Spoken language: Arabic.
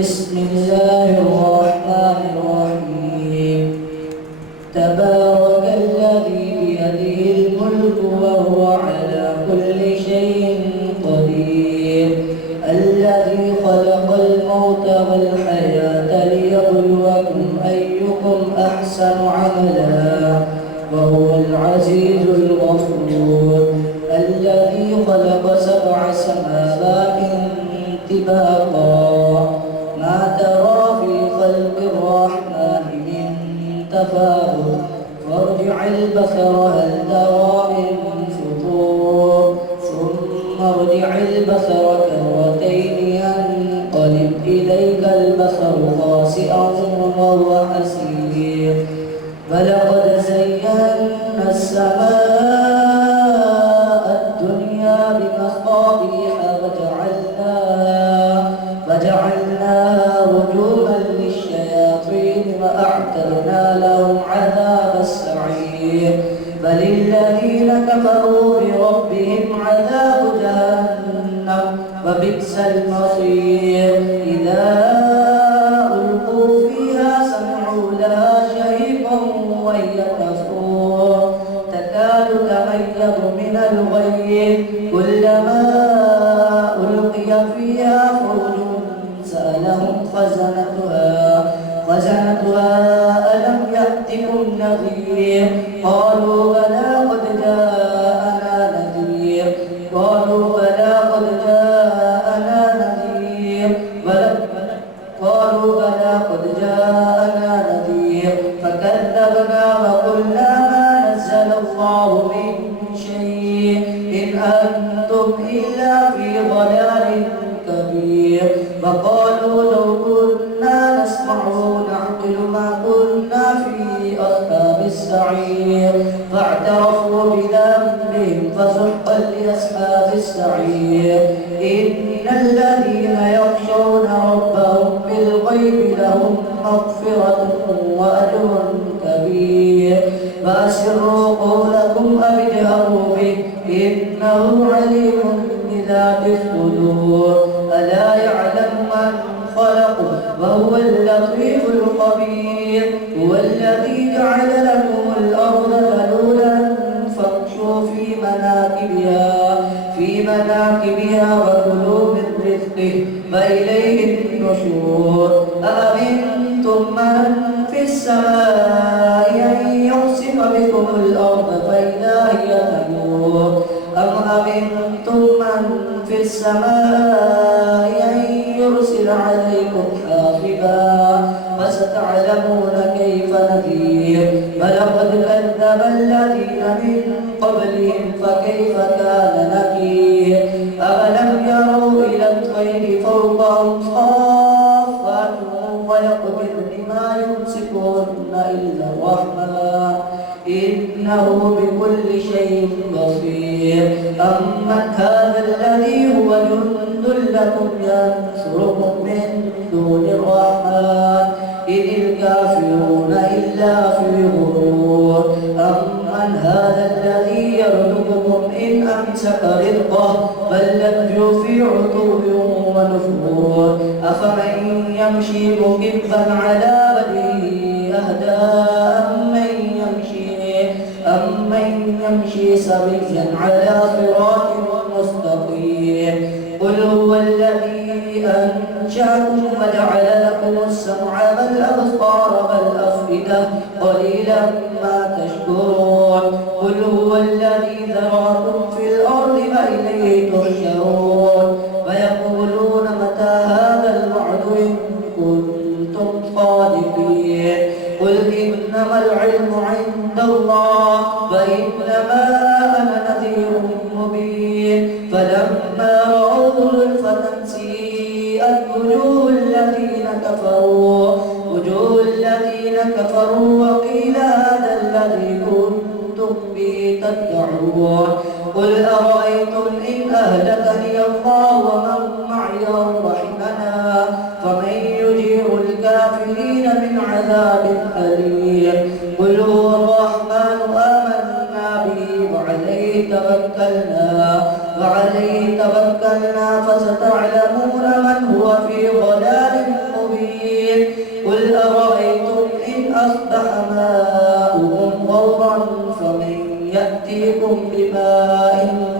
بسم الله الرحمن الرحيم. تبارك الذي بيده الملك وهو على كل شيء قدير، الذي خلق الموت والحياة ليبلوكم أيكم أحسن عملا وهو العزيز الغفور، الذي خلق 7 سماوات طباقا ما ترى في خلق الرحمن من تفاوت فارجع البصر هل ترى من فطور ثم ارجع البصر كرتين ينقلب إليك البصر خاسئا وهو حسير ولقد زينا السماء الدنيا بمصابيح وجعلناها رجوما للشياطين وأعتدنا لهم عذاب السعير بل الذين كفروا بربهم عذاب جهنم وبئس المصير إذا ألقوا فيها سمعوا لها شهيقا وهي تفور تكاد تميز من الغيظ كلما ألقي فيها فوج سألهم خزنتها ألم يأتكم نذير قالوا بلى قد جاءنا نذير فكذبنا وقلنا ما نزل الله من شيء إن أنتم إلا في ضلال كبير وقالوا لو كنا نسمع نعقل ما كنا في أصحاب السعير فاعترفوا بذنبهم فسحقا لأصحاب السعير إن الذين يخشون ربهم بالغيب لهم مغفرة وأجر كبير فأسروا قولكم أو اجهروا به إنه عليم بذات الصدور ألا يعلم من خلق وهو اللطيف الخبير هو الذي جعل لكم الأرض ذلولا فامشوا في مناكبها وكلوا من رزقه وإليه النشور أأمنتم من في السماء أن يخسف بكم الأرض فإذا هي تمور أم أمنتم من في السماء أن يرسل عليكم حاصبا فستعلمون كيف نذير ولقد كذب الذين من قبلهم فكيف كان نكير أولم يروا إلى الطير فوقهم صافات ويقبضن ما يمسكهن إلا الرحمن إنه بكل شيء بصير أمن هذا الذي هو جند لكم ينصركم من دون الرحمن إن الكافرون إلا في غرور أمن هذا الذي يرزقكم إن أمسك رزقه بل لجوا في عتو ونفور أفمن يمشي مكبا على وجهه أهدى أمن يمشي سويا على صراط مستقيم قل هو الذي أنشأكم وجعل لكم السمع والأبصار والأفئدة قليلا ما تشكرون قل هو الذي ذرأكم في الأرض وإليه تحشرون ويقولون متى هذا الوعد إن كنتم صادقين قل إنما العلم عند الله وإنما أنا نذير مبين فلما رأوه زلفة سيئت وجوه الذين كفروا وقيل هذا الذي كنتم به تدعون قل أرأيتم إن أهلكني الله ومن معي أو رحمنا فمن يجير الكافرين من عذاب أليم قل هو الرحمن آمنا به وعليه توكلنا فستعلمون من هو في ضلال أصبح ماؤهم غورا فمن يأتيكم بماء